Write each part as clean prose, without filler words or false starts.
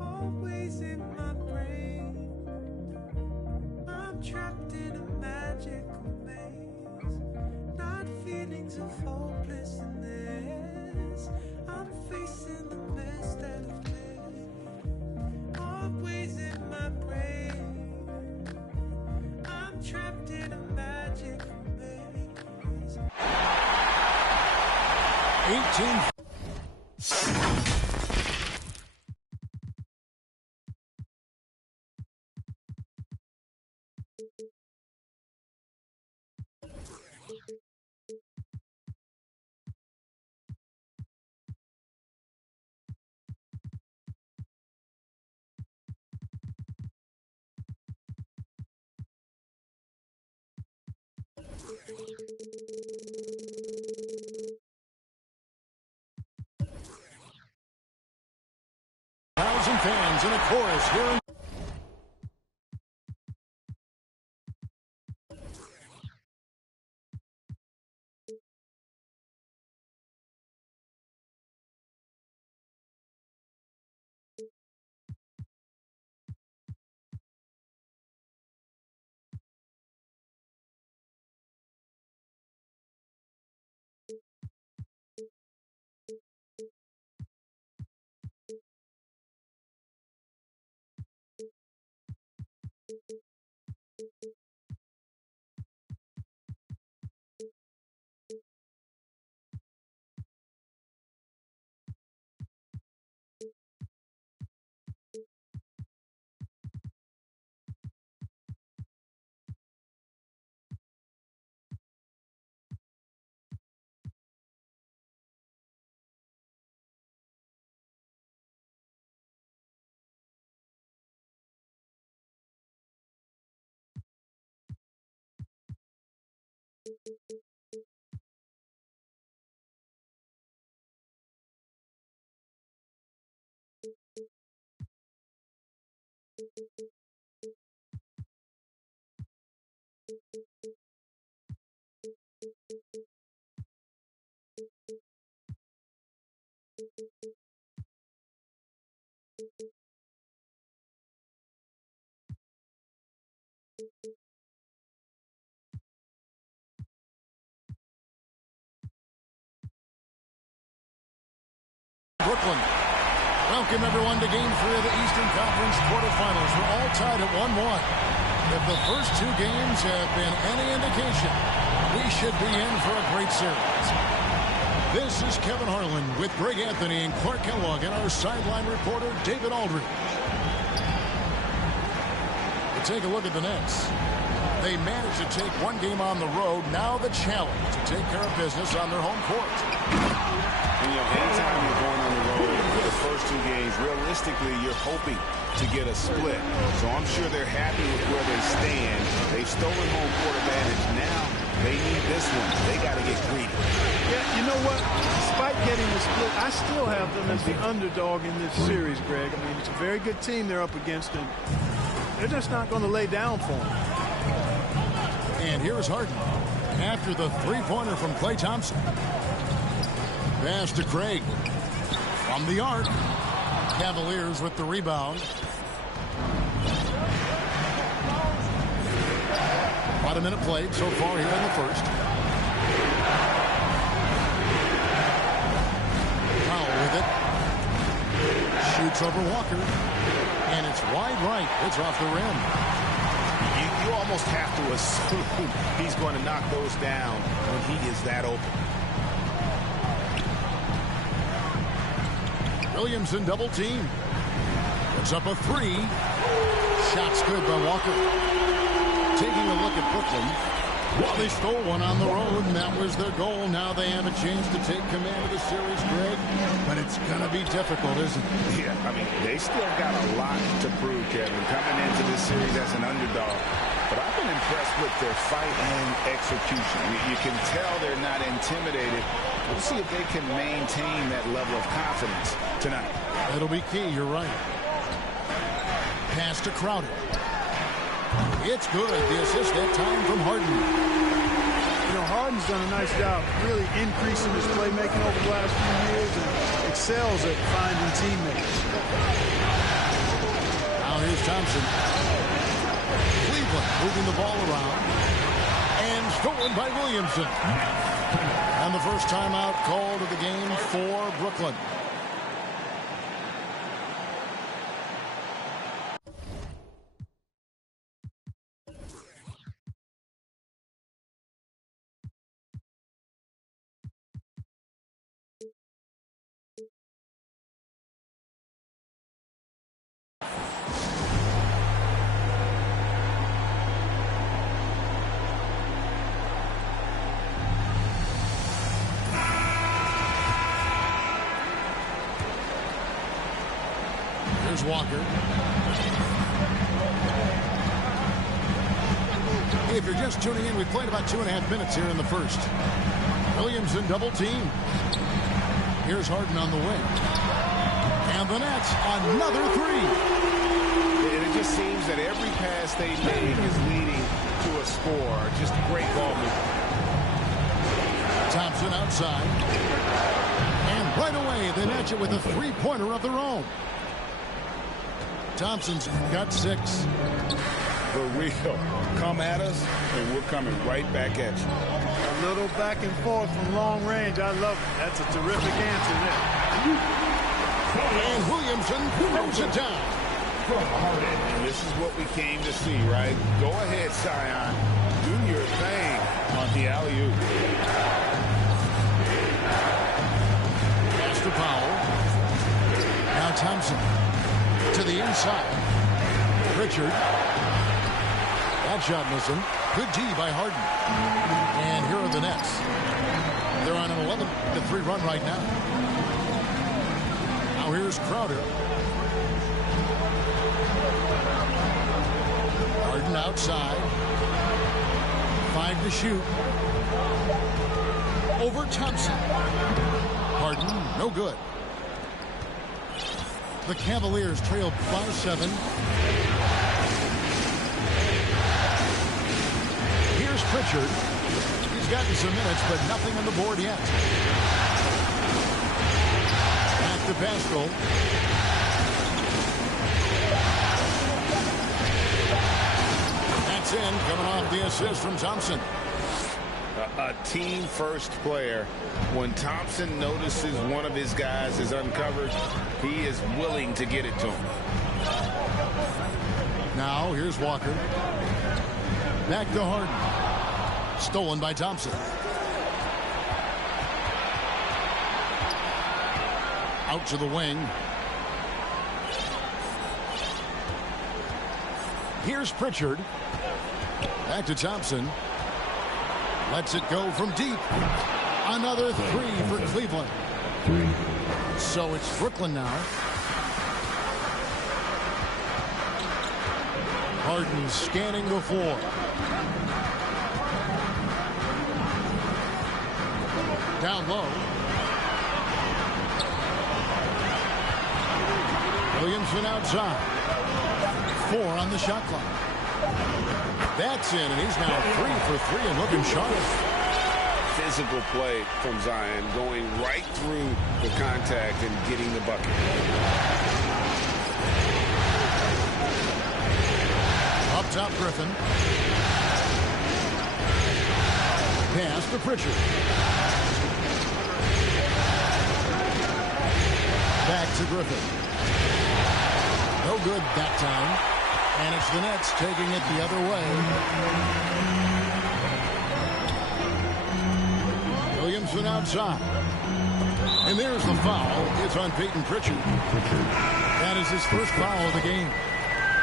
Always in my brain, I'm trapped in a magical maze. Not feelings of hopelessness, I'm facing the mess that I've made. Always in my brain, I'm trapped in a magical maze. 18. Thousand fans in a chorus here in Brooklyn. Welcome, everyone, to Game 3 of the Eastern Conference quarterfinals. We're all tied at 1-1. If the first two games have been any indication, we should be in for a great series. This is Kevin Harlan with Greg Anthony and Clark Kellogg and our sideline reporter, David Aldridge. To take a look at the Nets. They managed to take one game on the road. Now the challenge to take care of business on their home court. And, anytime you're going on the road for the first two games, realistically, you're hoping to get a split. So I'm sure they're happy with where they stand. They've stolen home court advantage. Now they need this one. They got to get greedy. Yeah, you know what? Despite getting the split, I still have them as the underdog in this series, Greg. I mean, it's a very good team they're up against, and they're just not going to lay down for them. And here's Harden after the three-pointer from Klay Thompson. Pass to Craig. From the arc. Cavaliers with the rebound. About a minute played so far here in the first. Powell with it. Shoots over Walker. And it's wide right. It's off the rim. You almost have to assume he's going to knock those down when he is that open. Williamson double team. Puts up a three. Shot's good by Walker. Taking a look at Brooklyn. Well, they stole one on the road, and that was their goal. Now they have a chance to take command of the series, Greg. But it's going to be difficult, isn't it? Yeah, I mean, they still got a lot to prove, Kevin, coming into this series as an underdog. But I've been impressed with their fight and execution. You can tell they're not intimidated. We'll see if they can maintain that level of confidence tonight. That'll be key, you're right. Pass to Crowder. It's good. The assist that time from Harden. You know, Harden's done a nice job really increasing his playmaking over the last few years and excels at finding teammates. Now here's Thompson. Cleveland moving the ball around. And stolen by Williamson. And the first timeout called of the game for Brooklyn. Here's Walker. If you're just tuning in, we played about 2.5 minutes here in the first. Williamson double team. Here's Harden on the wing. And the Nets, another three. And it just seems that every pass they make is leading to a score. Just great ball movement. Thompson outside. And right away, they match it with a three-pointer of their own. Thompson's got 6. For real. Come at us, and we're coming right back at you. A little back and forth from long range. I love it. That's a terrific answer there. And Williamson throws it down. And this is what we came to see, right? Go ahead, Zion. Do your thing on the alley-oop. Pass to Powell. Now Thompson to the inside. Richard. That shot missing. Good D by Harden. And here are the Nets. They're on an 11-3 run right now. Now here's Crowder. Harden outside. 5 to shoot. Over Thompson. Harden, no good. The Cavaliers trailed by 7. Here's Pritchard. He's gotten some minutes, but nothing on the board yet. Back to Pascal. That's in, coming off the assist from Thompson. A team-first player. When Thompson notices one of his guys is uncovered, he is willing to get it to him. Now, here's Walker. Back to Harden. Stolen by Thompson. Out to the wing. Here's Pritchard. Back to Thompson. Lets it go from deep. Another 3 for Cleveland. So it's Brooklyn now. Harden scanning the floor. Down low. Williamson outside. 4 on the shot clock. That's in, and he's now 3 for 3 and looking sharp. Physical play from Zion, going right through the contact and getting the bucket. Up top, Griffin. Pass to Pritchard. Back to Griffin. No good that time. And it's the Nets taking it the other way. Williamson outside. And there's the foul. It's on Peyton Pritchard. That is his first foul of the game.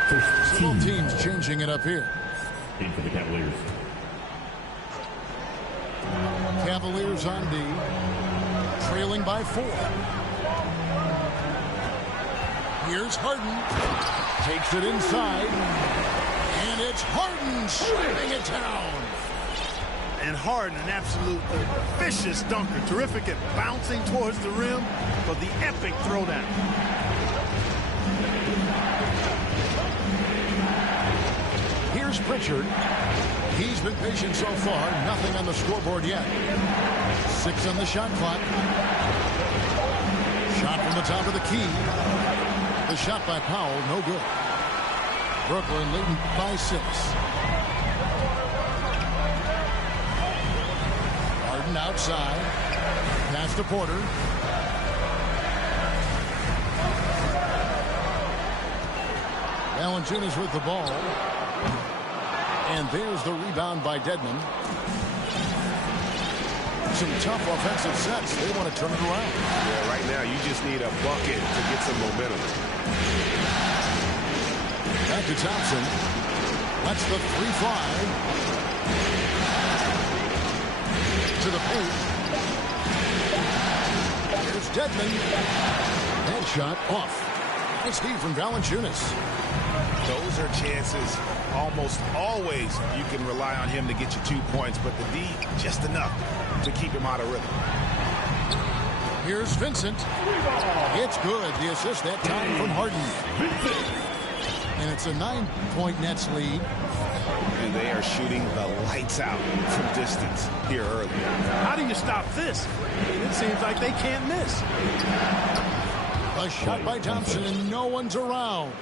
So both teams changing it up here. In for the Cavaliers. Cavaliers on D, trailing by 4. Here's Harden. Takes it inside. And it's Harden shooting it down. And Harden, an absolute vicious dunker. Terrific at bouncing towards the rim, but the epic throwdown. Here's Pritchard. He's been patient so far. Nothing on the scoreboard yet. 6 on the shot clock. Shot from the top of the key. The shot by Powell, no good. Brooklyn leading by 6. Harden outside. Pass to Porter. Valanciunas with the ball. And there's the rebound by Dedmon. Some tough offensive sets. They want to turn it around. Yeah, right now you just need a bucket to get some momentum. Back to Thompson. That's the 3 fly. To the paint. Here's Dedmon. That shot off. Nice D from Valanciunas. Those are chances almost always you can rely on him to get you 2 points, but the D just enough to keep him out of rhythm. Here's Vincent. It's good. The assist that time from Harden. And it's a 9-point Nets lead. And they are shooting the lights out from distance here early. How do you stop this? It seems like they can't miss. A shot by Thompson, and no one's around.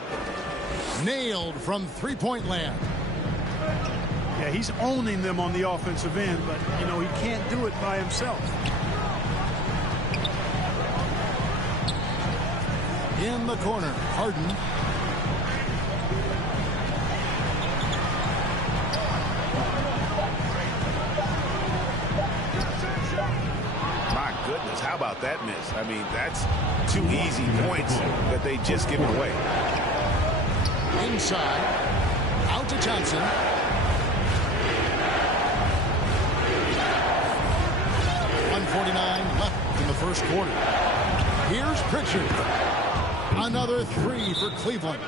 Nailed from 3-point land. Yeah, he's owning them on the offensive end, but, you know, he can't do it by himself. In the corner, Harden. My goodness, how about that miss? I mean, that's 2 easy points that they just given away. Inside. Out to Thompson. .149 left in the first quarter. Here's Pritchard. Another 3 for Cleveland.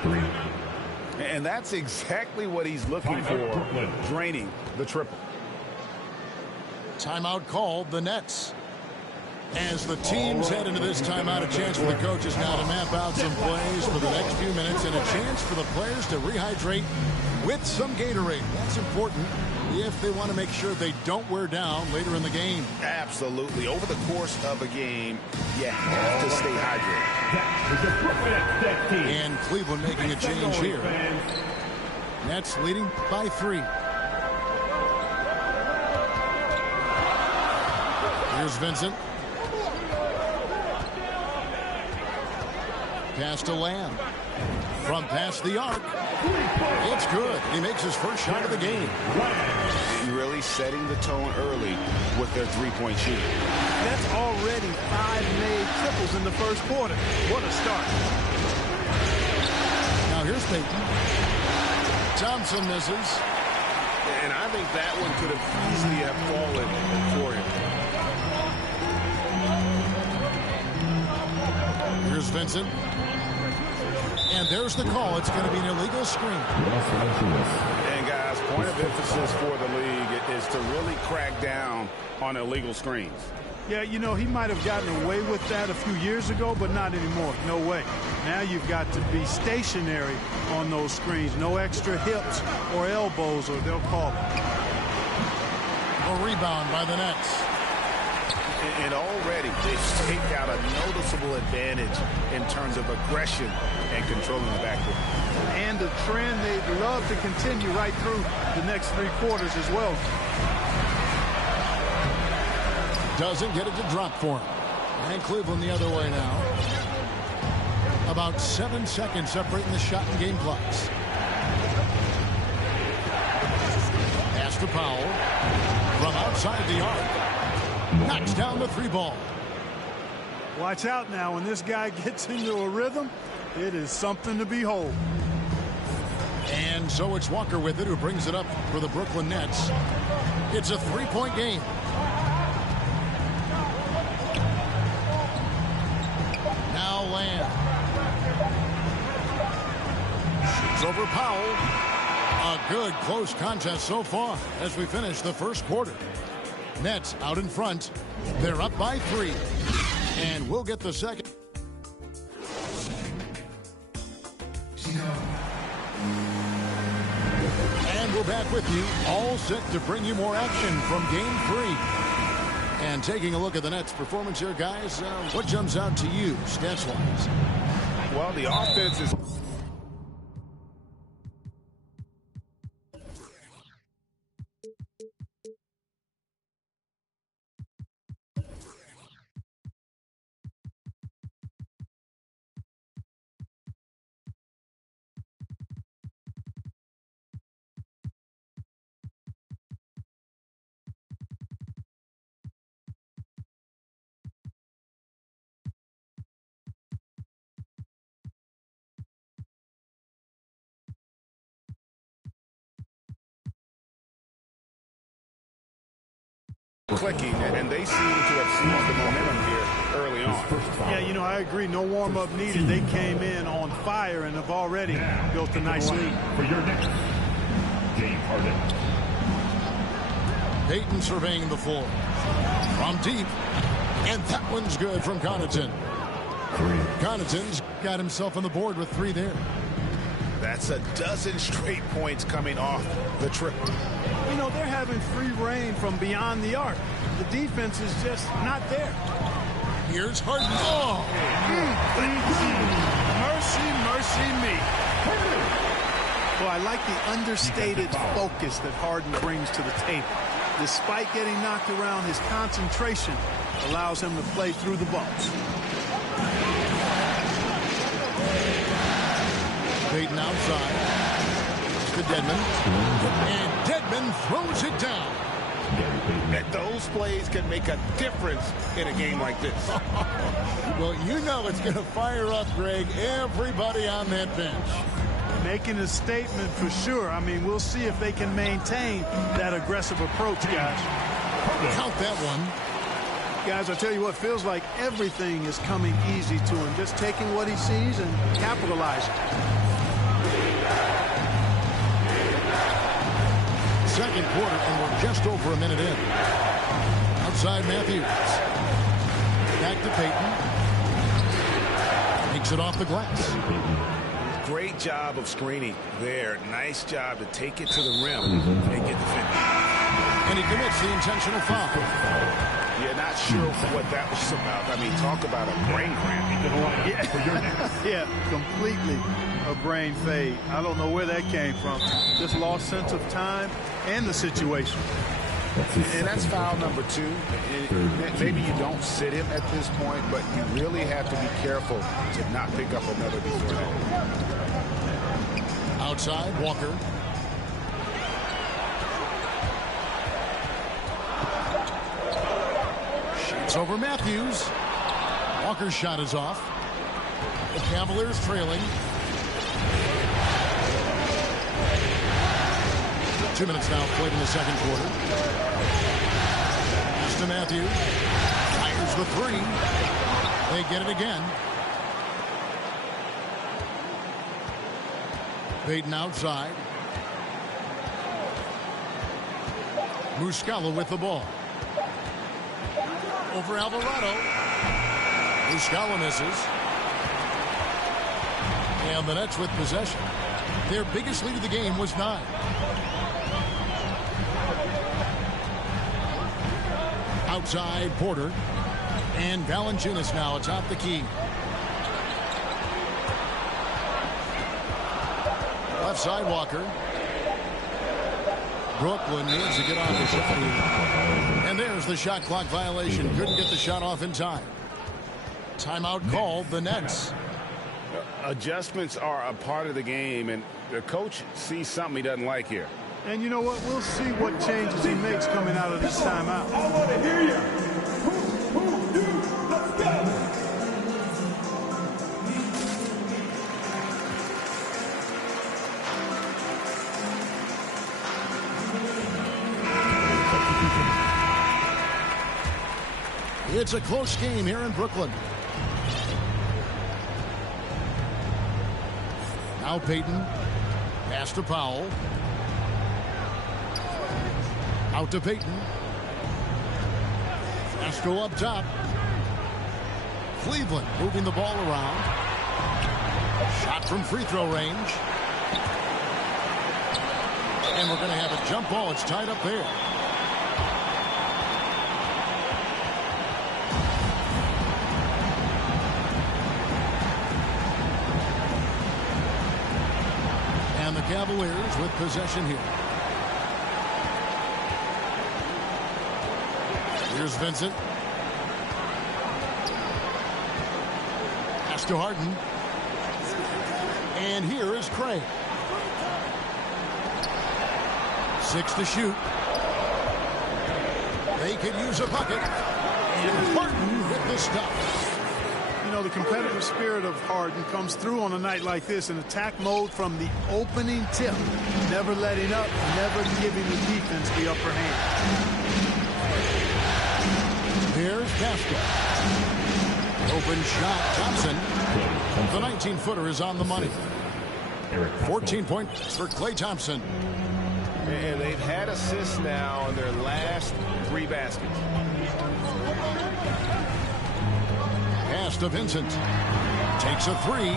And that's exactly what he's looking for, draining the triple. Timeout called, the Nets. As the teams head into this timeout, a chance for the coaches now to map out some plays for the next few minutes and a chance for the players to rehydrate with some Gatorade. That's important if they want to make sure they don't wear down later in the game. Absolutely. Over the course of a game, you have to stay hydrated. And Cleveland making a change here. Nets leading by 3. Here's Vincent. Pass to Lamb. From past the arc. It's good. He makes his first shot of the game. Really setting the tone early with their 3-point shooting. That's already 5 made triples in the first quarter. What a start. Now here's Peyton. Thompson misses. And I think that one could have easily have fallen for him. Here's Vincent. And there's the call. It's going to be an illegal screen. And guys, point of emphasis for the league is to really crack down on illegal screens. Yeah, you know, he might have gotten away with that a few years ago, but not anymore. No way. Now you've got to be stationary on those screens. No extra hips or elbows, or they'll call it. A rebound by the Nets. And already they've taken out a noticeable advantage in terms of aggression and controlling the backcourt. And a trend they'd love to continue right through the next 3 quarters as well. Doesn't get it to drop for him. And Cleveland the other way now. About 7 seconds separating the shot and game clocks. Pass to Powell. From outside the arc. Knocks down the 3 ball. Watch out now. When this guy gets into a rhythm, it is something to behold. And so it's Walker with it, who brings it up for the Brooklyn Nets. It's a 3-point game. Now Lamb. Shoots over Powell. A good close contest so far as we finish the first quarter. Nets out in front. They're up by 3. And we'll get the second. And we're back with you, all set to bring you more action from Game 3. And taking a look at the Nets' performance here, guys, what jumps out to you, stats-wise? Well, the offense is... clicking, and they seem to have seized the momentum here early on. Yeah, you know, I agree. No warm-up needed. They came in on fire and have already built a nice lead. For your next game, Harden. Payton surveying the floor. From deep. And that one's good from Connaughton. Connaughton's got himself on the board with 3 there. That's a dozen straight points coming off the trip. You know, they're having free reign from beyond the arc. The defense is just not there. Here's Harden. Oh! Mercy, mercy me. Well, I like the understated focus that Harden brings to the table. Despite getting knocked around, his concentration allows him to play through the bumps. Payton outside. To Dedmon. And Dedmon throws it down. And those plays can make a difference in a game like this. Well, you know it's going to fire up, Greg, everybody on that bench. Making a statement for sure. I mean, we'll see if they can maintain that aggressive approach, guys. Count that one. Guys, I tell you what, feels like everything is coming easy to him. Just taking what he sees and capitalizing. Second quarter, and we're just over a minute in. Outside Matthews. Back to Payton. Takes it off the glass. Great job of screening there. Nice job to take it to the rim and get the finish. And he commits the intentional foul. Yeah, not sure what that was about. I mean, talk about a brain cramp. Yeah, completely a brain fade. I don't know where that came from. Just lost sense of time and the situation. And that's foul number 2. Maybe you don't sit him at this point, but you really have to be careful to not pick up another before that. Outside, Walker. Shoots over Matthews. Walker's shot is off. The Cavaliers trailing. 2 minutes now played in the second quarter. Pass to Matthews. Fires the 3. They get it again. Payton outside. Muscala with the ball. Over Alvarado. Muscala misses. And the Nets with possession. Their biggest lead of the game was 9. Outside, Porter. And Valanciunas now atop the key. Left side, Walker. Brooklyn needs to get off the shot. And there's the shot clock violation. Couldn't get the shot off in time. Timeout called, the Nets. Adjustments are a part of the game, and the coach sees something he doesn't like here. And you know what? We'll see what changes he makes coming out of this timeout. I want to hear you. Let's go. It's a close game here in Brooklyn. Now Payton. Pass to Powell. Out to Payton. Castro up top. Cleveland moving the ball around. Shot from free throw range. And we're going to have a jump ball. It's tied up there. And the Cavaliers with possession here. Here's Vincent. Pass to Harden. And here is Craig. 6 to shoot. They could use a bucket. And Harden with the stuff. You know, the competitive spirit of Harden comes through on a night like this in attack mode from the opening tip. Never letting up, never giving the defense the upper hand. Here's Pascal. Open shot, Thompson. The 19-footer is on the money. 14 points for Klay Thompson. And they've had assists now on their last 3 baskets. Pass to Vincent. Takes a 3.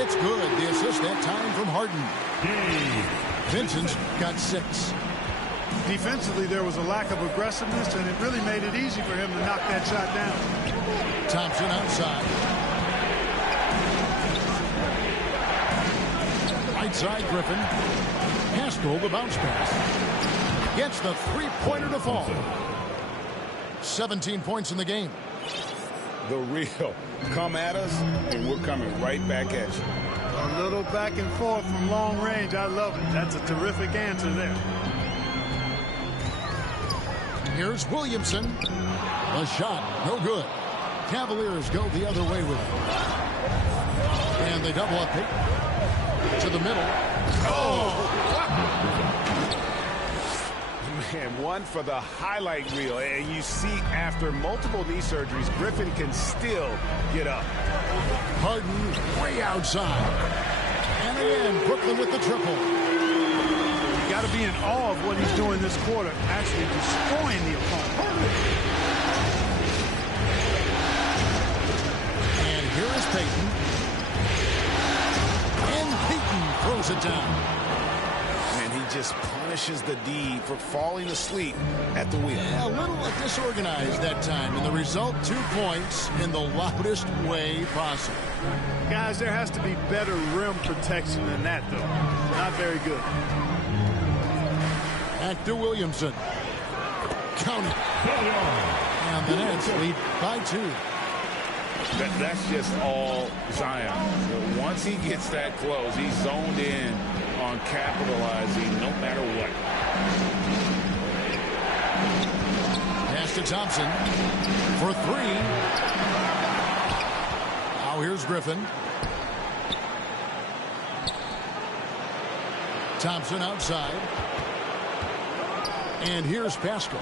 It's good. The assist that time from Harden. Vincent's got 6. Defensively, there was a lack of aggressiveness, and it really made it easy for him to knock that shot down. Thompson outside. Right side, Griffin. Haskell, the bounce pass. Gets the three-pointer to fall. 17 points in the game. The real. Come at us, and we're coming right back at you. A little back and forth from long range. I love it. That's a terrific answer there. Here's Williamson. A shot, no good. Cavaliers go the other way with it. And they double up Payton. To the middle. Oh! Man, one for the highlight reel. And you see after multiple knee surgeries, Griffin can still get up. Harden way outside. And again, Brooklyn with the triple. You got to be in awe of what he's doing this quarter, actually destroying the opponent. And here is Payton. And Payton throws it down. And he just punishes the D for falling asleep at the wheel. Yeah, a little disorganized that time. And the result, 2 points in the loudest way possible. Guys, there has to be better rim protection than that, though. Not very good. Back to Williamson. Count it. And the Nets lead by 2. That's just all Zion. So once he gets that close, he's zoned in on capitalizing no matter what. Pass to Thompson for 3. Now here's Griffin. Thompson outside. And here's Pascal.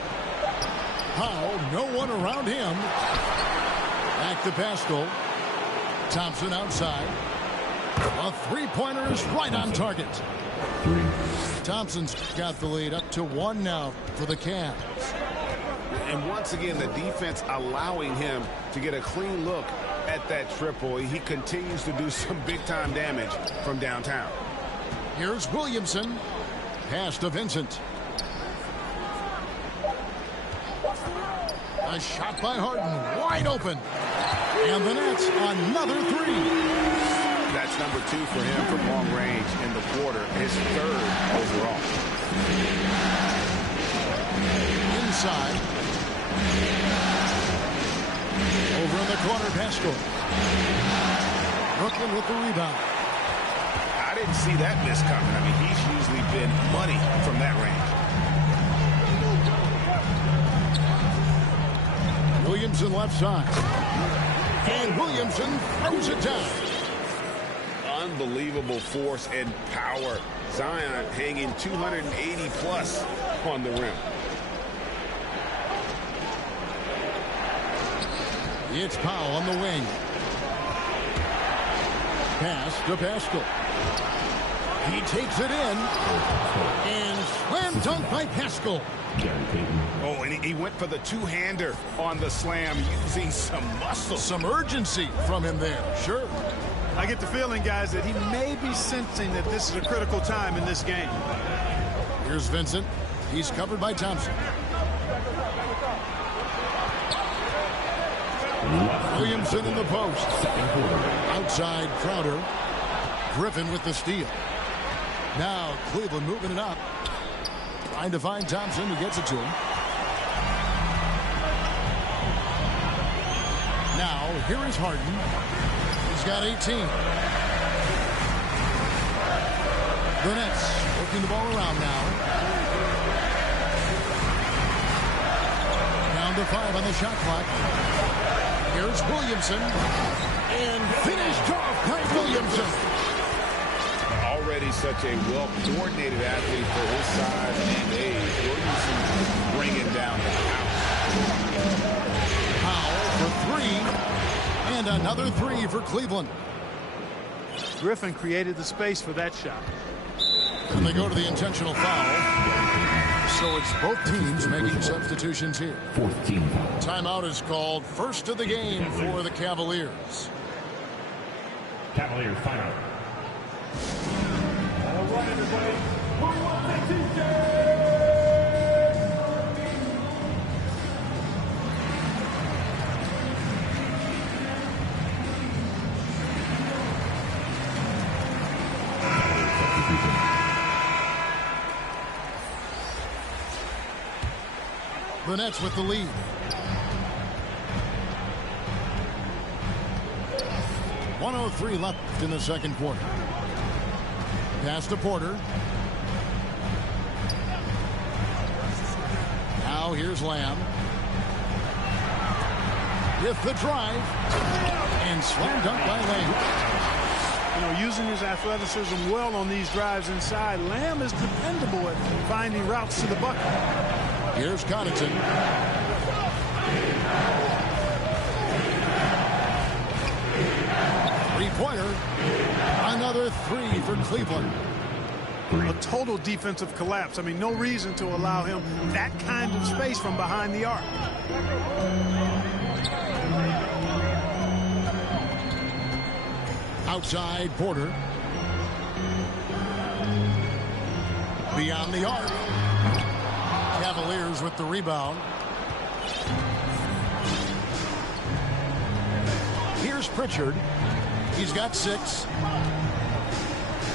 Powell, no one around him. Back to Pascal. Thompson outside. A three-pointer is right on target. Thompson's got the lead up to 1 now for the Cavs. And once again, the defense allowing him to get a clean look at that triple. He continues to do some big-time damage from downtown. Here's Williamson. Pass to Vincent. A shot by Harden. Wide open. And the Nets another 3. That's number 2 for him from long range in the quarter. His 3rd overall. Inside. Over in the corner, Pascal. Brooklyn with the rebound. I didn't see that miss coming. I mean, he's usually been money from that range. Williamson left side. And Williamson throws it down. Unbelievable force and power. Zion hanging 280 plus on the rim. It's Powell on the wing. Pass to Pascal. He takes it in. And slam dunk by Pascal. Oh, and he went for the two-hander on the slam using some muscle. Some urgency from him there. Sure. I get the feeling, guys, that he may be sensing that this is a critical time in this game. Here's Vincent. He's covered by Thompson. Williamson in the post. Outside Crowder. Griffin with the steal. Now Cleveland moving it up. Trying to find Thompson, who gets it to him. Now here is Harden. He's got 18. The Nets working the ball around now. Down to 5 on the shot clock. Here's Williamson. And finished off by Williamson. Already such a well-coordinated athlete for his size and age. Williamson bringing down the house. Powell for 3. And another 3 for Cleveland. Griffin created the space for that shot. And they go to the intentional foul. So it's both teams making substitutions here. 14 foul. Timeout is called. First of the game for the Cavaliers. Cavaliers timeout. All right, everybody. Who wants a t-shirt? The Nets with the lead. .103 left in the second quarter. Pass to Porter. Now here's Lamb. With the drive. And slam dunk by Lamb. You know, using his athleticism well on these drives inside, Lamb is dependable at finding routes to the bucket. Here's Connaughton. Three-pointer. Another 3 for Cleveland. A total defensive collapse. I mean, no reason to allow him that kind of space from behind the arc. Outside Porter. Beyond the arc. Cavaliers with the rebound. Here's Pritchard. He's got 6.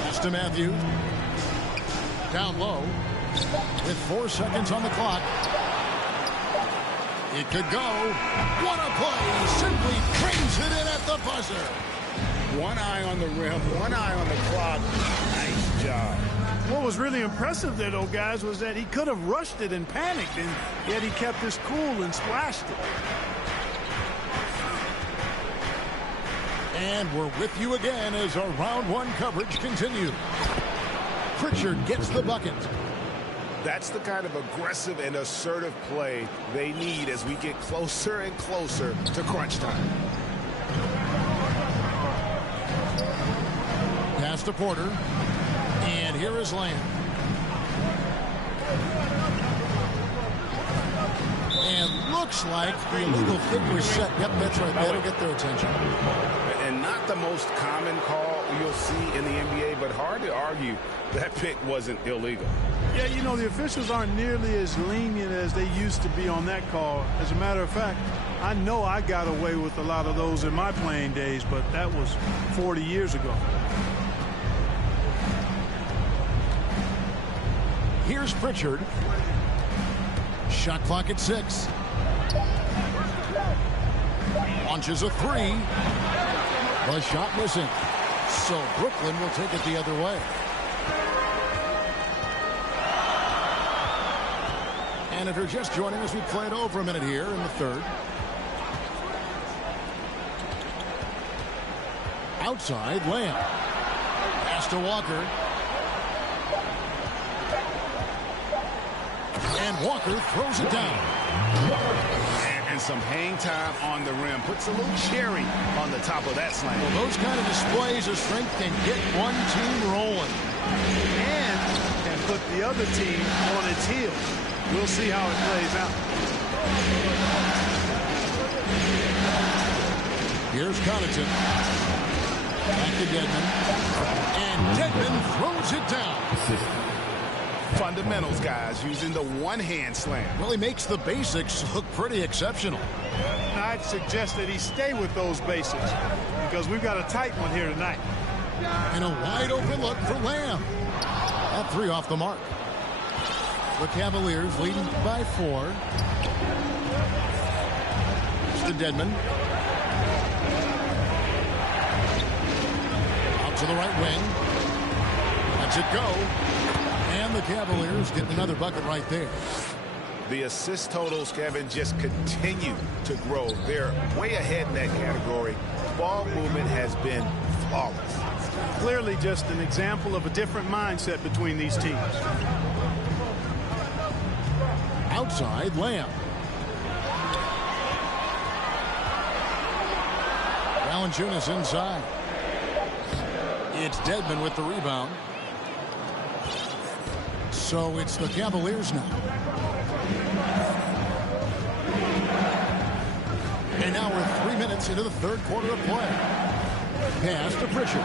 Pass to Matthews. Down low. With 4 seconds on the clock. It could go. What a play. Simply brings it in at the buzzer. One eye on the rim, one eye on the clock. Nice job. What was really impressive there, though, guys, was that he could have rushed it and panicked, and yet he kept his cool and splashed it. And we're with you again as our round 1 coverage continues. Pritchard gets the bucket. That's the kind of aggressive and assertive play they need as we get closer and closer to crunch time. Pass to Porter. And here is Lamb. And looks like the illegal kick was set. Yep, that's right. That'll get their attention. And not the most common call you'll see in the NBA, but hard to argue that pick wasn't illegal. Yeah, you know, the officials aren't nearly as lenient as they used to be on that call. As a matter of fact, I know I got away with a lot of those in my playing days, but that was 40 years ago. Here's Pritchard. Shot clock at 6. Launches a 3. The shot missing. So Brooklyn will take it the other way. And if you're just joining us, we played over a minute here in the third. Outside, Lamb. Pass to Walker. And Walker throws it down. And some hang time on the rim. Puts a little cherry on the top of that slam. Well, those kind of displays of strength can get one team rolling. And can put the other team on its heels. We'll see how it plays out. Here's Connaughton. Back to Dedmon. And Dedmon throws it down. Fundamentals, guys, using the one-hand slam. Really makes the basics look pretty exceptional. I'd suggest that he stay with those basics because we've got a tight one here tonight. And a wide open look for Lamb. That three off the mark. The Cavaliers leading by 4. It's to Dedmon. Out to the right wing. Lets it go. And the Cavaliers getting another bucket right there. The assist totals, Kevin, just continue to grow. They're way ahead in that category. Ball movement has been flawless. Clearly just an example of a different mindset between these teams. Outside, Lamb. Valanciunas inside. It's Dedmon with the rebound. So it's the Cavaliers now. And now we're 3 minutes into the third quarter of play. Pass to Pritchard.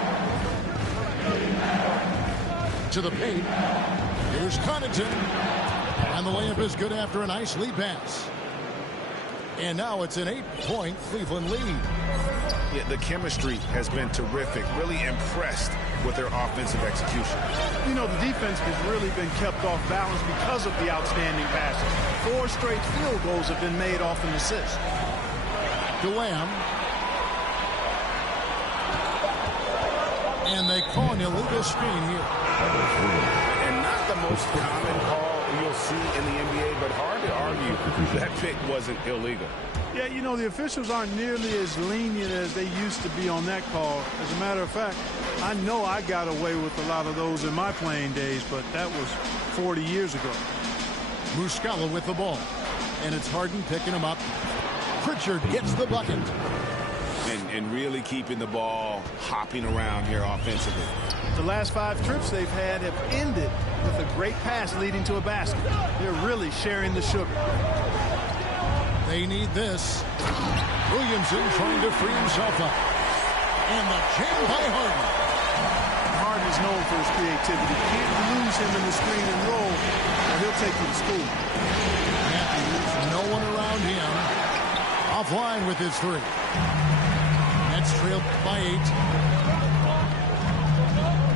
To the paint. Here's Connaughton. And the layup is good after a nice lead pass. And now it's an 8-point Cleveland lead. Yeah, the chemistry has been terrific. Really impressed with their offensive execution. You know, the defense has really been kept off balance because of the outstanding passes. 4 straight field goals have been made off an assist. To Lamb. And they call an illegal screen here. And not the most common call you'll see in the NBA, but hard to argue that pick wasn't illegal. Yeah, you know, the officials aren't nearly as lenient as they used to be on that call. As a matter of fact, I know I got away with a lot of those in my playing days, but that was 40 years ago. Muscala with the ball. And it's Harden picking him up. Pritchard gets the bucket. And really keeping the ball hopping around here offensively. The last 5 trips they've had have ended with a great pass leading to a basket. They're really sharing the sugar. They need this. Williamson trying to free himself up. And the jam by Harden. Harden is known for his creativity. Can't lose him in the screen and roll, or he'll take you to school. Matthews, no one around him. Offline with his 3. Nets trailed by 8.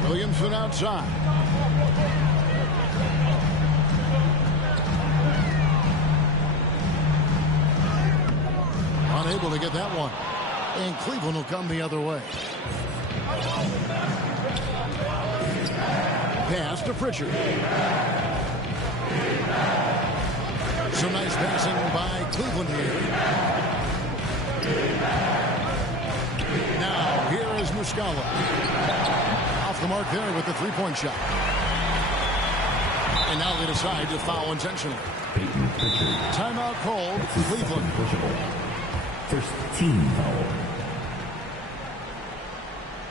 Williamson outside. Unable to get that one. And Cleveland will come the other way. Pass to Pritchard. Some nice passing by Cleveland here. Now, here is Muscala. Off the mark there with the three-point shot. And now they decide to foul intentionally. Timeout called, Cleveland. First team foul.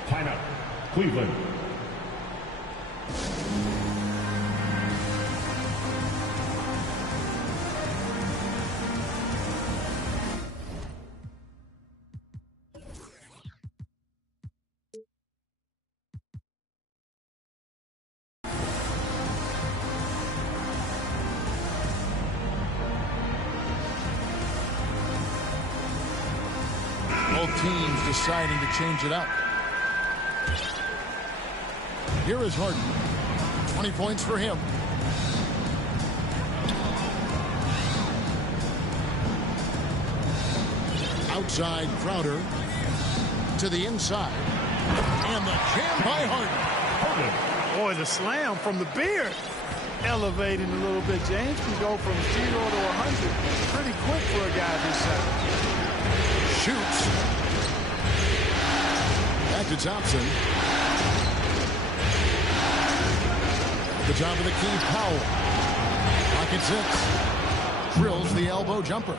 Timeout, Cleveland. Both teams deciding to change it up. Here is Harden. 20 points for him. Outside Crowder. To the inside. And the jam by Harden. Boy, the slam from the beard. Elevating a little bit. James can go from 0 to 100 pretty quick for a guy this size. Shoots. Back to Thompson. At the top of the key, Powell. Pocket 6. Drills the elbow jumper.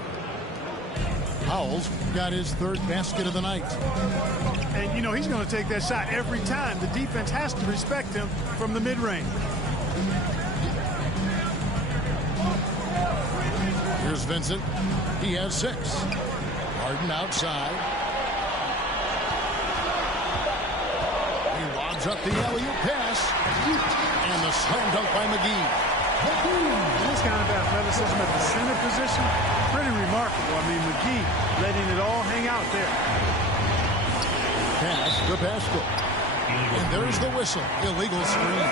Howell's got his third basket of the night. And, you know, he's going to take that shot every time. The defense has to respect him from the mid-range. Here's Vincent. He has 6. Harden outside. He lobs up the alley-oop pass. And the slam dunk by McGee. This kind of athleticism at the center position, pretty remarkable. I mean, McGee letting it all hang out there. Pass to basket. And there's the whistle. Illegal screen.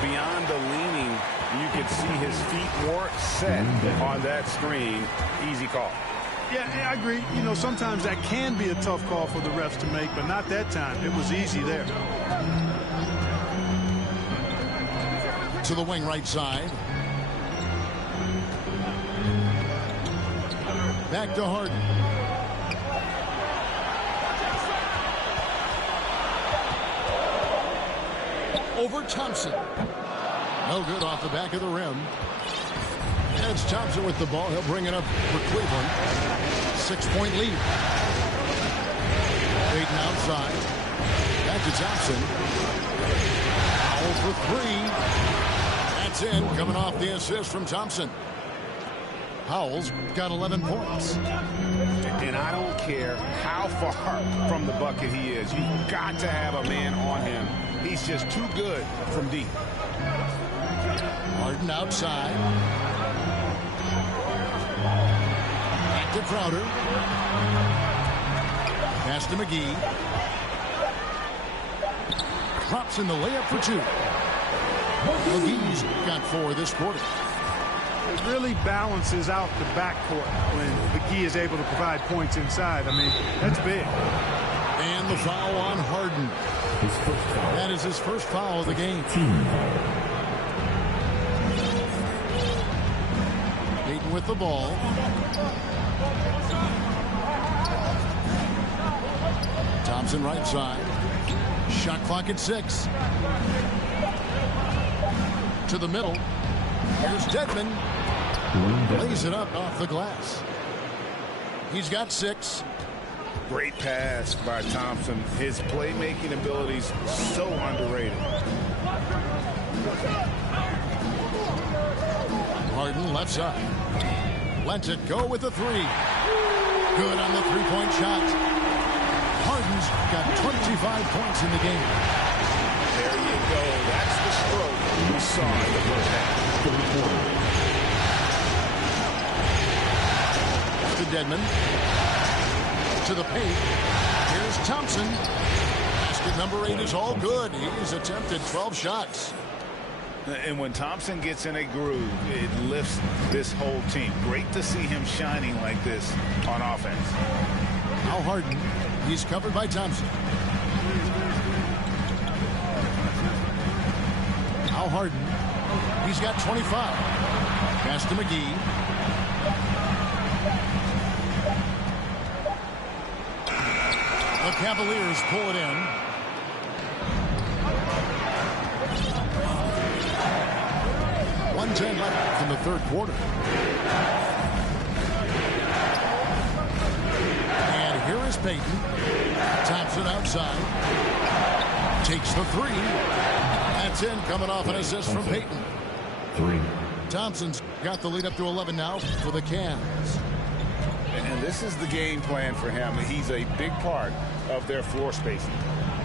Beyond the leaning, you could see his feet more set on that screen. Easy call. Yeah, I agree. You know, sometimes that can be a tough call for the refs to make, but not that time. It was easy there. To the wing right side. Back to Harden. Over Thompson. No good off the back of the rim. And it's Thompson with the ball. He'll bring it up for Cleveland. 6-point lead. Payton outside. Back to Thompson. Foul for 3. That's in, coming off the assist from Thompson. Howell's got 11 points. And I don't care how far from the bucket he is. You've got to have a man on him. He's just too good from deep. Harden outside. Back to Crowder. Pass to McGee. Drops in the layup for 2. McGee's got 4 this quarter. It really balances out the backcourt when McGee is able to provide points inside. I mean, that's big. And the foul on Harden. That is his first foul of the game. Payton with the ball. Thompson right side. Shot clock at 6. To the middle. Here's Dedmon. Lays it up off the glass. He's got 6. Great pass by Thompson. His playmaking abilities so underrated. Harden left side. Lets it go with the 3. Good on the 3-point shot. Harden's got 25 points in the game. There you go. That's the stroke we saw in the first half. To Dedmon. To the paint. Here's Thompson. Basket number 8 is all good. He's attempted 12 shots. And when Thompson gets in a groove, it lifts this whole team. Great to see him shining like this on offense. Now Harden. He's covered by Thompson. Now Harden. He's got 25. Pass to McGee. The Cavaliers pull it in. .110 left in the third quarter. And here is Payton. Thompson outside. Takes the 3. That's in, coming off an assist from Payton. 3. Thompson's got the lead up to 11 now for the Cavs. And this is the game plan for him. He's a big part of their floor spacing.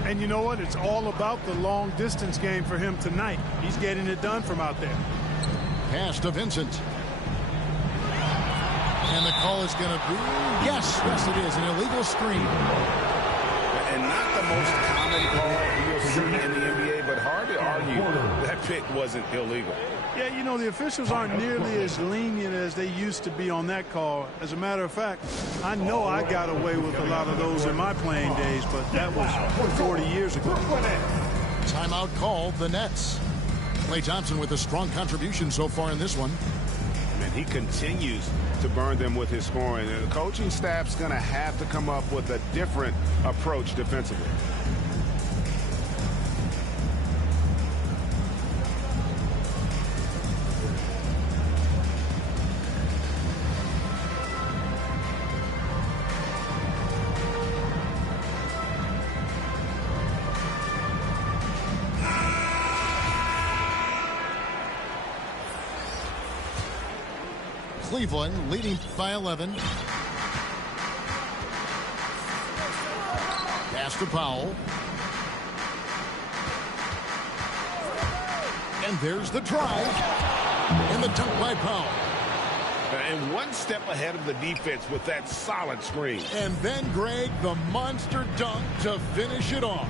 And you know what? It's all about the long distance game for him tonight. He's getting it done from out there. Pass to Vincent. And the call is going to be, yes, it is, an illegal screen. And not the most common call you'll see in the NBA, but hard to argue that pick wasn't illegal. Yeah, you know, the officials aren't nearly as lenient as they used to be on that call. As a matter of fact, I know I got away with a lot of those in my playing days, but that was 40 years ago. Timeout called the Nets. Klay Thompson with a strong contribution so far in this one. And he continues to burn them with his scoring. And the coaching staff's going to have to come up with a different approach defensively. Cleveland leading by 11. Pass to Powell. And there's the drive. And the dunk by Powell. And one step ahead of the defense with that solid screen. And then, Greg, the monster dunk to finish it off.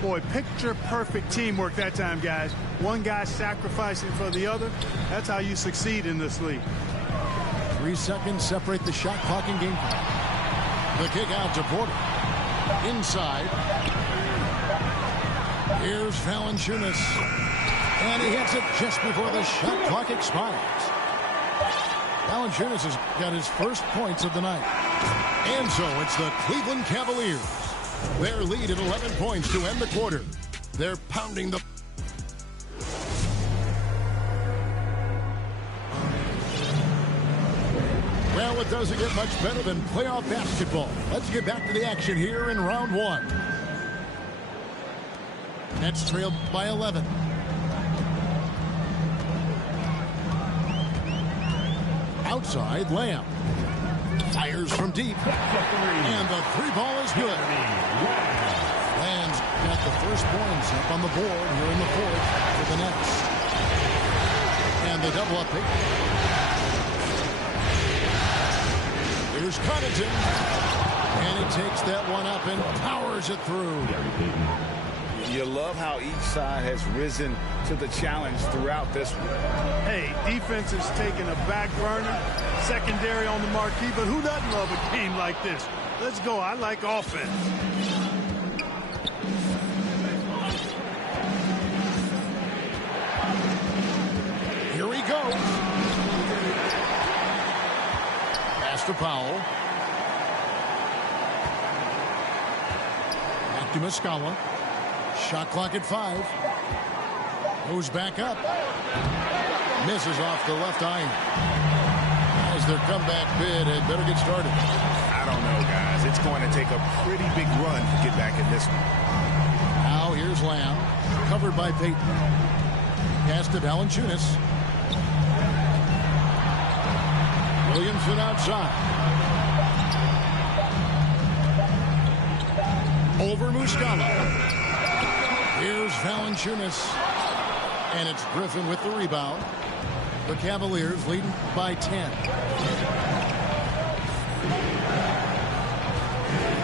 Boy, picture-perfect teamwork that time, guys. One guy sacrificing for the other. That's how you succeed in this league. 3 seconds separate the shot clock and game clock. The kick out to Porter. Inside. Here's Valanciunas. And he hits it just before the shot clock expires. Valanciunas has got his first points of the night. And so it's the Cleveland Cavaliers. Their lead at 11 points to end the quarter. They're pounding the... Well, it doesn't get much better than playoff basketball. Let's get back to the action here in round 1. Nets trailed by 11. Outside, Lamb. Fires from deep. And the 3 ball is good. Lamb's got the first points up on the board here in the 4th for the Nets. And the double up pick. Here's Connaughton. And he takes that one up and powers it through. You love how each side has risen to the challenge throughout this one. Hey, defense is taking a back burner, secondary on the marquee, but who doesn't love a game like this? Let's go. I like offense. Here he goes. Pass to Powell. Back to Muscala. Shot clock at 5. Goes back up. Misses off the left iron. As their comeback bid had better get started. I don't know, guys. It's going to take a pretty big run to get back in this one. Now here's Lamb. Covered by Payton. Pass to Valanciunas. Williamson outside. Over Muscala. Here's Valanciunas. And it's Griffin with the rebound. The Cavaliers leading by 10.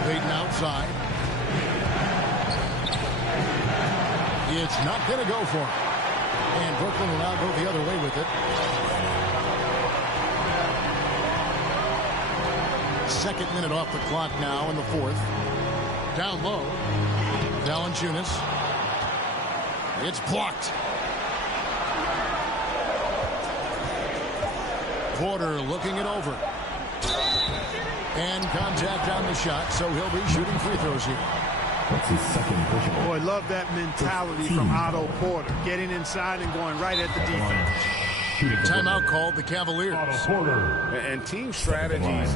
Payton outside. It's not going to go for him. And Brooklyn will now go the other way with it. Second minute off the clock now in the 4th. Down low. Valanciunas. It's blocked. Porter looking it over. And contact on the shot, so he'll be shooting free throws here. That's his second personal. Boy, love that mentality from Otto Porter. Getting inside and going right at the defense. Timeout called the Cavaliers. And team strategies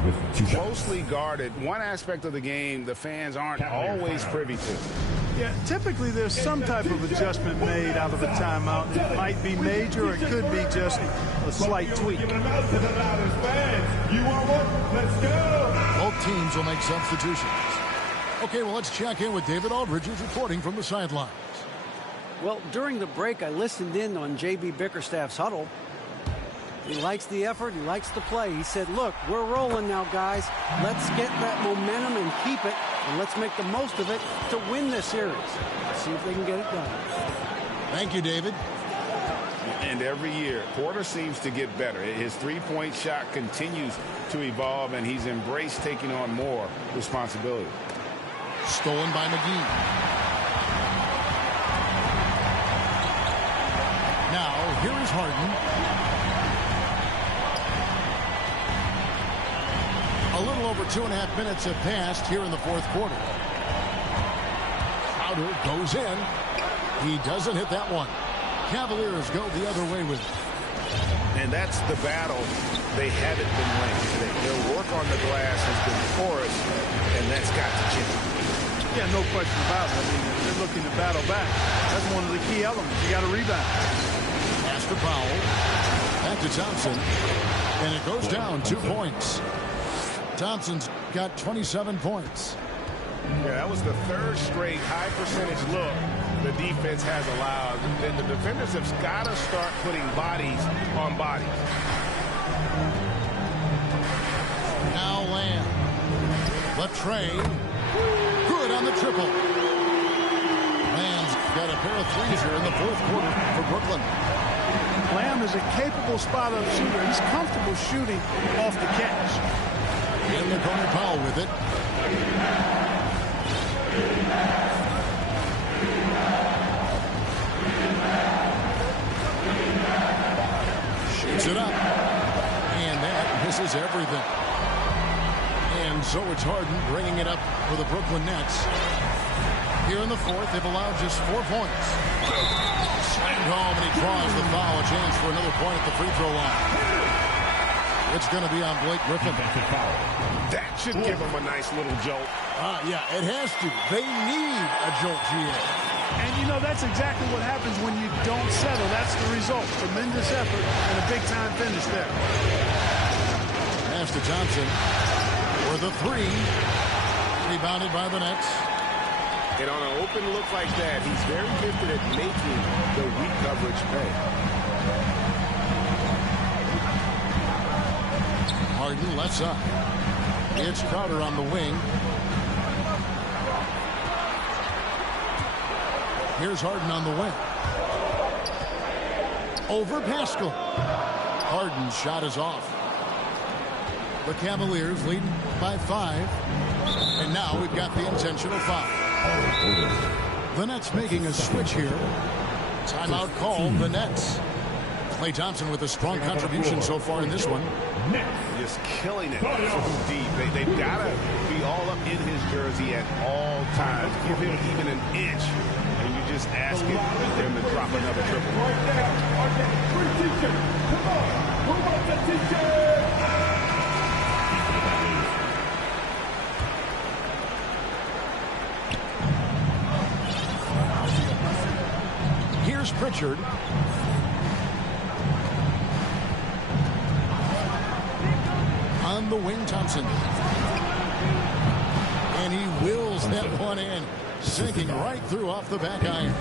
closely guarded. One aspect of the game the fans aren't always privy to. Yeah, typically there's some type of adjustment made out of a timeout. It might be major, or it could be just a slight tweak. You want one? Let's go. Both teams will make substitutions. Okay, well, let's check in with David Aldridge, who's reporting from the sidelines. Well, during the break, I listened in on J.B. Bickerstaff's huddle. He likes the effort. He likes the play. He said, look, we're rolling now, guys. Let's get that momentum and keep it, and let's make the most of it to win this series. Let's see if they can get it done. Thank you, David. And every year, Porter seems to get better. His three-point shot continues to evolve, and he's embraced taking on more responsibility. Stolen by McGee. Now, here is Harden. A little over 2.5 minutes have passed here in the 4th quarter. Crowder goes in. He doesn't hit that one. Cavaliers go the other way with it. And that's the battle they haven't been winning today. Their work on the glass has been porous, and that's got to change. Yeah, no question about it. I mean, they're looking to battle back. That's one of the key elements. You got to rebound. Pass to Powell. Back to Thompson. And it goes down 2 points. Thompson's got 27 points. Yeah, that was the third straight high percentage look the defense has allowed. Then the defenders have got to start putting bodies on bodies. Now Lamb. The tray. Good on the triple. Lamb's got a pair of threes here in the fourth quarter for Brooklyn. Lamb is a capable spot-up shooter. He's comfortable shooting off the catch. In the corner, Powell with it. Shoots it up. And that misses everything. And so it's Harden bringing it up for the Brooklyn Nets. Here in the fourth, they've allowed just 4 points. Slammed home, and he draws the foul. A chance for another point at the free throw line. It's going to be on Blake Griffin. That should give him a nice little jolt. Yeah, it has to. They need a jolt, GA. And, you know, that's exactly what happens when you don't settle. That's the result. Tremendous effort and a big-time finish there. Pass to Thompson for the three. Rebounded by the Nets. And on an open look like that, he's very gifted at making the weak coverage pay. Harden left side. It's Crowder on the wing. Here's Harden on the wing. Over Pascal. Harden's shot is off. The Cavaliers leading by 5. And now we've got the intentional foul. The Nets making a switch here. Timeout called the Nets. Klay Thompson with a strong contribution so far in this one. Just killing it from deep. They've got to be all up in his jersey at all times. Give him even an inch, and you just ask him to drop another triple. Come on, who wants a t-shirt? Here's Pritchard. On the wing, Thompson. And he wills that one in, sinking right through off the back iron.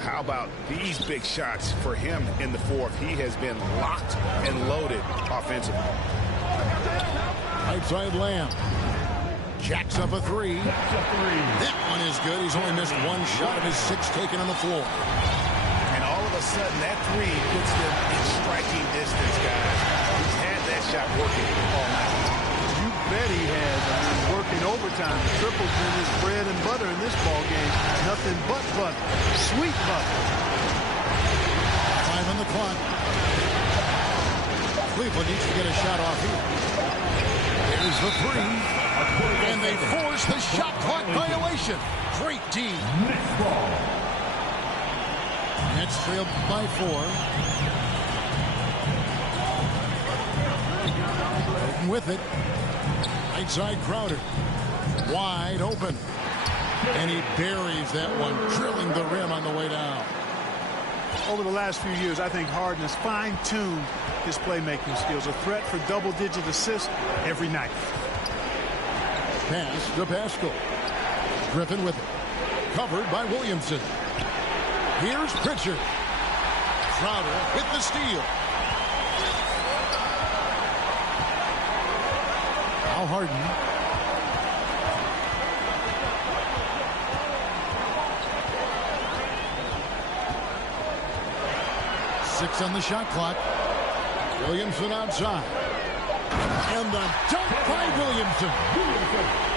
How about these big shots for him in the fourth? He has been locked and loaded offensively. Right side Lamb. Jacks up a three. That one is good. He's only missed one shot of his 6 taken on the floor. And all of a sudden, that three puts them in striking distance, guys. He's had that shot working all night. You bet he has. I mean, working overtime. The triple's been his bread and butter in this ball game. Nothing but butter. Sweet butter. 5 on the clock. Cleveland needs to get a shot off here. Here's the three. And they force the shot clock violation. Great D. Nets trailed by 4. Open with it. Right side Crowder. Wide open. And he buries that one, drilling the rim on the way down. Over the last few years, I think Harden has fine-tuned his playmaking skills. A threat for double-digit assists every night. Pass to Pascal. Griffin with it. Covered by Williamson. Here's Pritchard. Crowder with the steal. Now Harden. Six on the shot clock. Williamson outside. And the dunk by Williamson.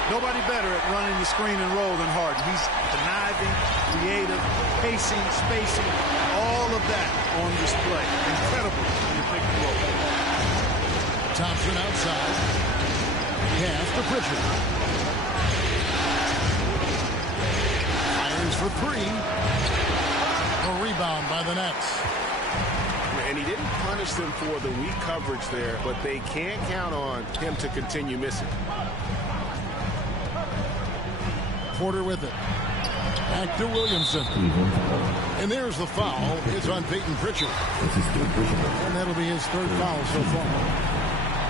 Nobody better at running the screen and roll than Harden. He's conniving, creative, pacing, spacing, all of that on display. Incredible in the pick and roll. Thompson outside. Pass to Pritchard. Fires for 3. A rebound by the Nets. And he didn't punish them for the weak coverage there, but they can't count on him to continue missing. Porter with it. Back to Williamson. And there's the foul. It's on Peyton Pritchard. And that'll be his third foul so far.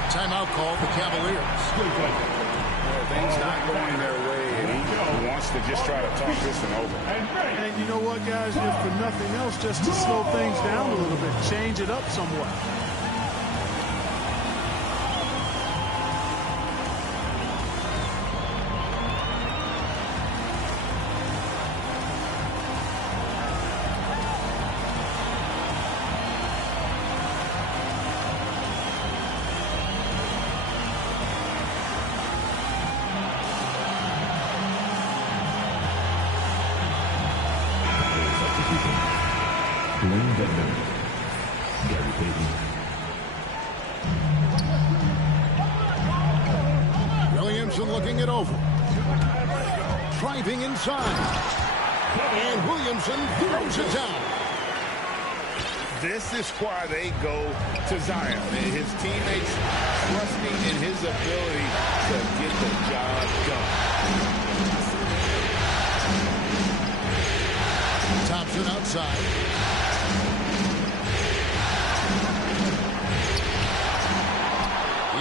Timeout called the Cavaliers. Things not going their way, and he wants to just try to talk this one over. And you know what, guys? If for nothing else, just to slow things down a little bit, change it up somewhat. Williamson looking it over. Driving inside. And Williamson throws it down. This is why they go to Zion. His teammates trusting in his ability to get the job done. Thompson outside.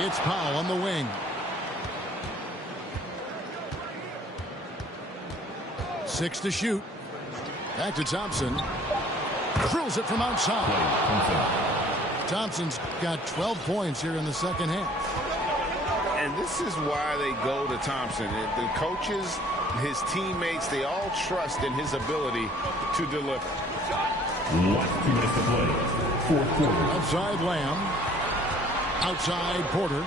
It's Powell on the wing. Six to shoot. Back to Thompson. Drills it from outside. Thompson's got 12 points here in the second half. And this is why they go to Thompson. The coaches, his teammates, they all trust in his ability to deliver. 2 minutes to play. Fourth quarter. Outside Lamb. Outside Porter.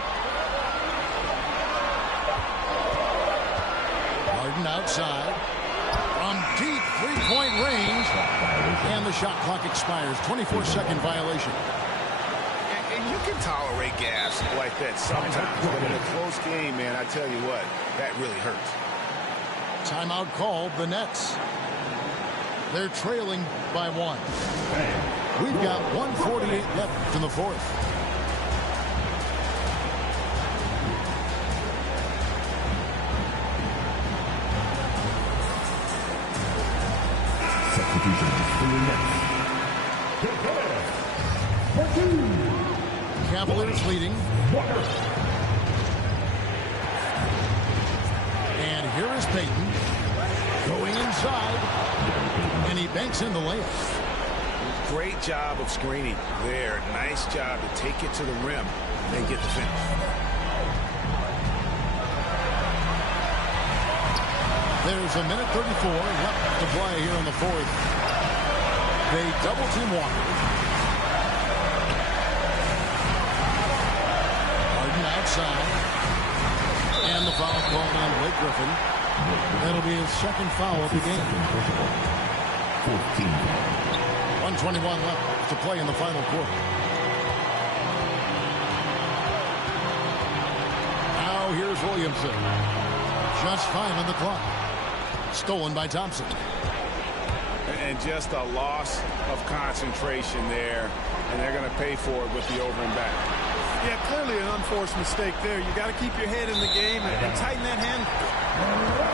Harden outside. From deep three-point range. And the shot clock expires. 24-second violation. And you can tolerate gas like that sometimes. But in a close game, man, I tell you what, that really hurts. Timeout called the Nets. They're trailing by 1. We've got 1:48 left in the fourth. Cavaliers leading. And here is Peyton going inside, and he banks in the layup. Great job of screening there. Nice job to take it to the rim and get the finish. There's a minute 34 left to play here in the fourth. They double team Walker. Harden outside. And the foul called on Blake Griffin. That'll be his second foul of the game. 1:21 left to play in the final quarter. Now here's Williamson. Just 5 on the clock. Stolen by Thompson. And just a loss of concentration there. And they're going to pay for it with the over and back. Yeah, clearly an unforced mistake there. You got to keep your head in the game and tighten that hand.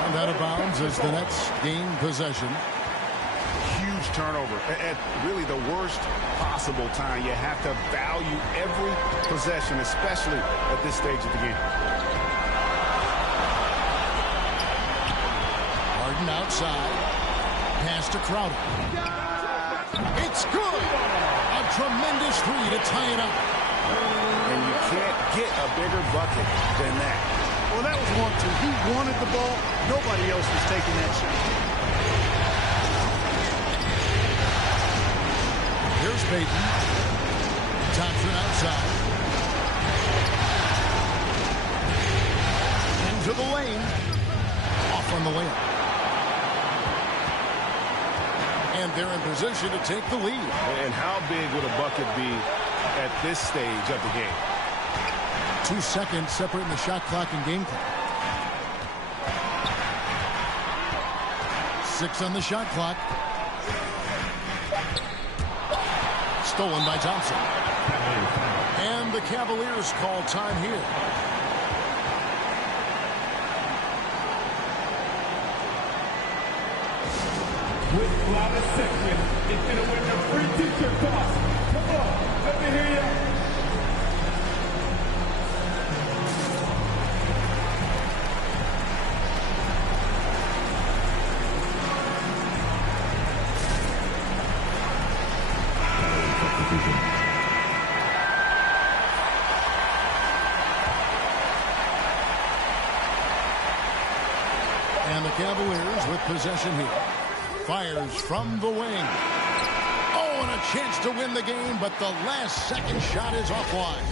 And out of bounds as the Nets gain possession. Huge turnover at really the worst possible time. You have to value every possession, especially at this stage of the game. Harden outside. Pass to Crowder. It's good. A tremendous three to tie it up. And you can't get a bigger bucket than that. Well, that was 1-2. He wanted the ball. Nobody else was taking that shot. Here's Peyton. Thompson outside. Into the lane. Off on the layup. And they're in position to take the lead. And how big would a bucket be at this stage of the game? 2 seconds separating the shot clock and game clock. 6 on the shot clock. Stolen by Thompson. And the Cavaliers call time here. with loudest section is going to win the free t-shirt toss. Come on, let me hear you. And the Cavaliers with possession here. Fires from the wing. Oh, and a chance to win the game, but the last second shot is offline.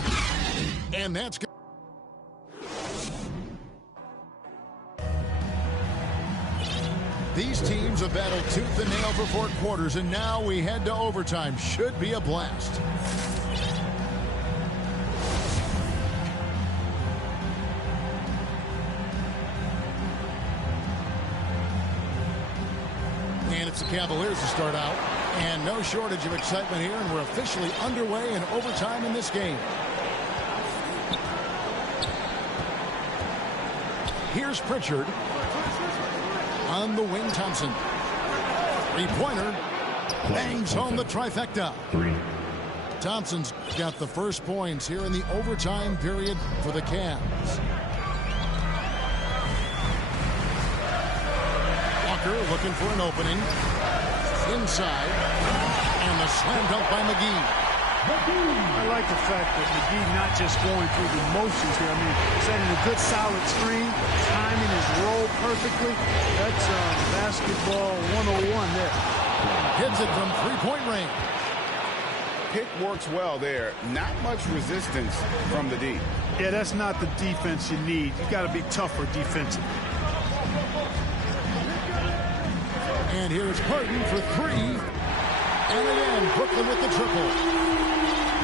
And that's good. These teams have battled tooth and nail for 4 quarters, and now we head to overtime. Should be a blast. And it's the Cavaliers to start out. And no shortage of excitement here, and we're officially underway in overtime in this game. Here's Pritchard. On the wing, Thompson. Three-pointer. Bangs home the trifecta. Thompson's got the first points here in the overtime period for the Cavs. Walker looking for an opening. Inside. And the slam dunk by McGee. I like the fact that McGee not just going through the motions here. I mean, setting a good solid screen, timing his roll perfectly. That's basketball 101 there. Hits it from three-point range. Pick works well there. Not much resistance from the D. Yeah, that's not the defense you need. You got to be tougher defensively. And here's Harden for 3. And again, Brooklyn with the triple.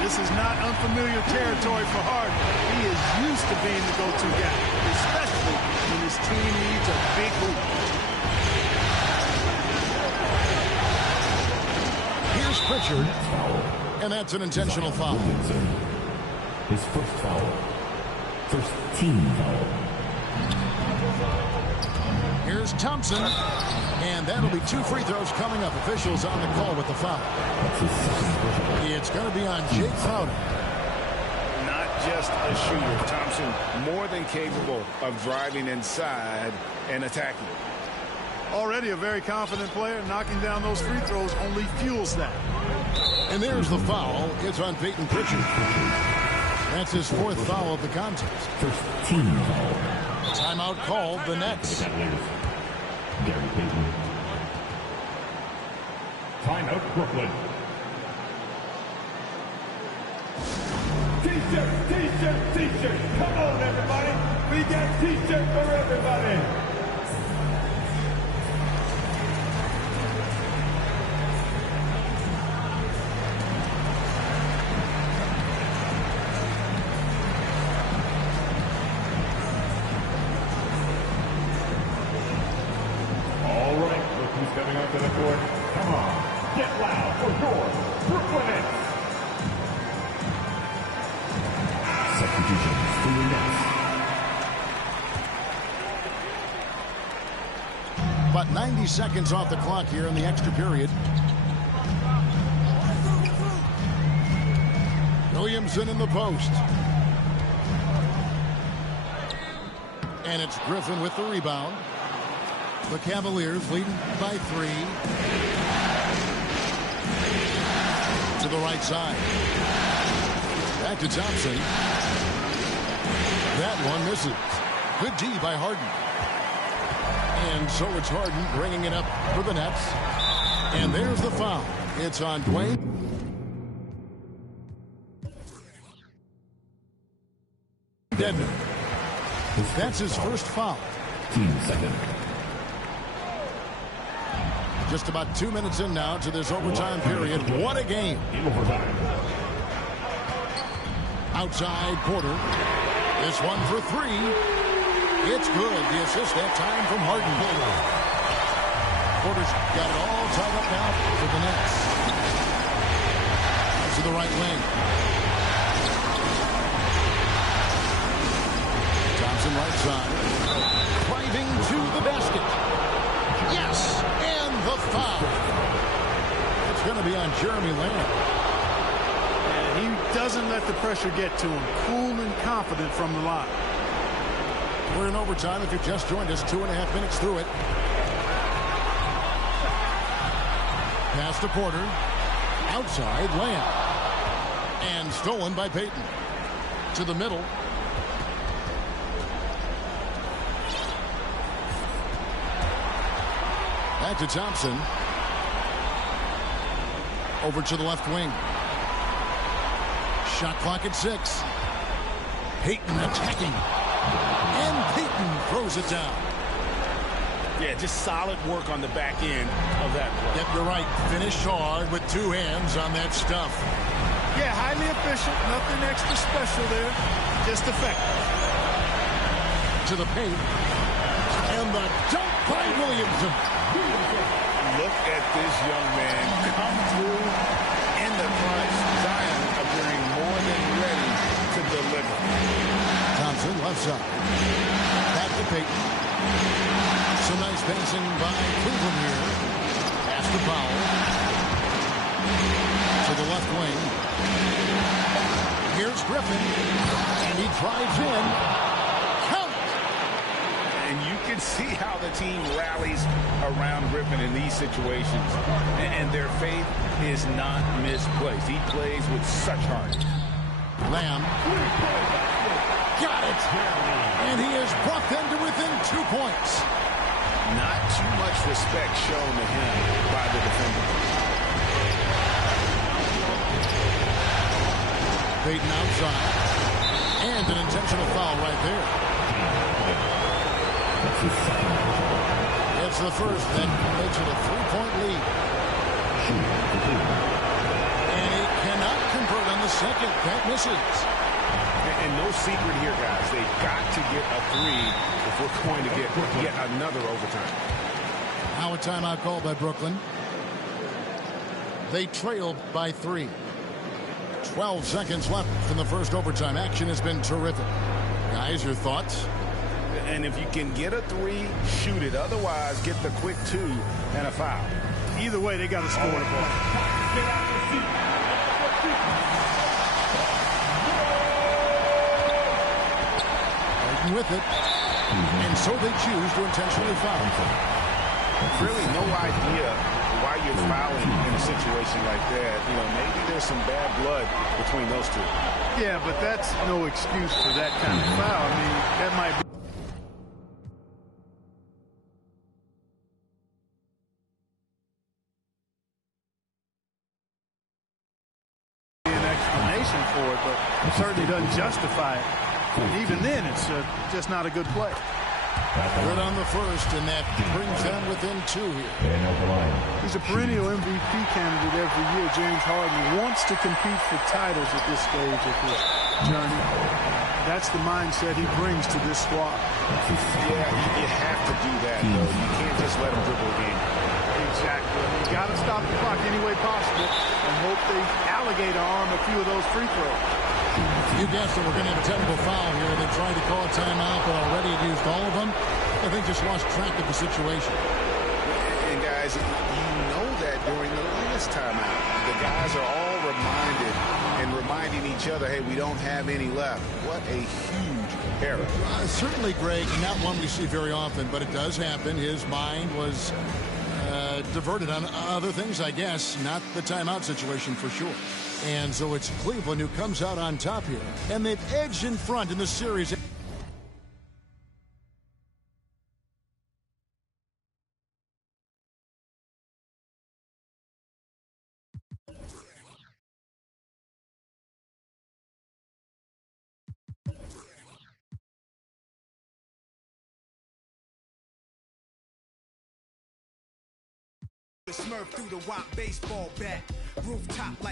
This is not unfamiliar territory for Harden. He is used to being the go-to guy, especially when his team needs a big hoop. Here's Pritchard. And that's an intentional foul. His first foul. First team foul. Here's Thompson. And that'll be 2 free throws coming up. Officials on the call with the foul. It's going to be on Jake Crowder. Not just a shooter. Thompson more than capable of driving inside and attacking. Already a very confident player. Knocking down those free throws only fuels that. And there's the foul. It's on Peyton Pritchard. That's his 4th foul of the contest. First team foul. Timeout called the Nets. Gary Payton. Timeout, Brooklyn. T-shirt, T-shirt, T-shirt. Come on, everybody. We got T-shirt for everybody. All right, look who's coming onto the court. Come on, get loud for your Brooklyn Nets. Substitutions for the Nets. About 90 seconds off the clock here in the extra period. Williamson in the post. And it's Griffin with the rebound. The Cavaliers leading by 3. To the right side. Back to Thompson. That one misses. Good D by Harden. And so it's Harden bringing it up for the Nets. And there's the foul. It's on Dwayne. Dedmon. That's his first foul. Team second. Just about 2 minutes in now to this overtime period. What a game. In overtime. Outside Porter. This one for 3. It's good. The assist that time from Harden. Porter's got it all tied up now for the Nets. To the right wing. Thompson right side. Driving to the basket. Yes, and the foul. to be on Jeremy Lamb. And he doesn't let the pressure get to him. Cool and confident from the line. We're in overtime. If you've just joined us, 2.5 minutes through it. Pass to Porter. Outside, Lamb. And stolen by Payton. To the middle. Back to Thompson. Over to the left wing. Shot clock at 6. Payton attacking. And Payton throws it down. Yeah, just solid work on the back end of that play. Yep, you're right. Finish hard with 2 hands on that stuff. Yeah, highly efficient. Nothing extra special there. Just effective. To the paint. And the dunk by Williamson. Look at this young man come through in the clutch. Zion appearing more than ready to deliver. Thompson left side. Back to Payton. Some nice passing by Cleveland here. Pass to Powell. To the left wing. Here's Griffin. And he drives in. Count! And you can see how the team rallies around Griffin in these situations. And their faith is not misplaced. He plays with such heart. Lamb. Got it! And he has brought them to within 2 points. Not too much respect shown to him by the defender. Payton outside. And an intentional foul right there. It's the first that makes it a 3-point lead. And he cannot convert on the second. That misses. And no secret here, guys. They've got to get a 3 if we're going to get yet another overtime. Now a timeout called by Brooklyn. They trailed by 3. 12 seconds left in the first overtime. Action has been terrific. Guys, your thoughts? And if you can get a 3, shoot it. Otherwise, get the quick 2 and a foul. Either way, they got to score the ball. With it, and so they choose to intentionally foul. Really no idea why you're fouling in a situation like that. You know, maybe there's some bad blood between those two. Yeah, but that's no excuse for that kind of foul. I mean, that might be an explanation for it, but it certainly doesn't justify it. And even then, it's just not a good play. Good on the first, and that brings them within 2 here. He's a perennial MVP candidate every year. James Harden wants to compete for titles at this stage of his journey. That's the mindset he brings to this squad. Yeah, you have to do that, though. You can't just let him dribble again. Exactly. You got to stop the clock any way possible and hope they alligator arm a few of those free throws. You guessed it, we're going to have a technical foul here. They tried to call a timeout, but already had used all of them. I think just lost track of the situation. And guys, you know that during the last timeout, the guys are all reminded and reminding each other, hey, we don't have any left. What a huge error. Certainly, Greg, not one we see very often, but it does happen. His mind was diverted on other things, I guess, not the timeout situation for sure. And so it's Cleveland who comes out on top here. And they've edged in front in the series. Smurf through the wop baseball bat, rooftop like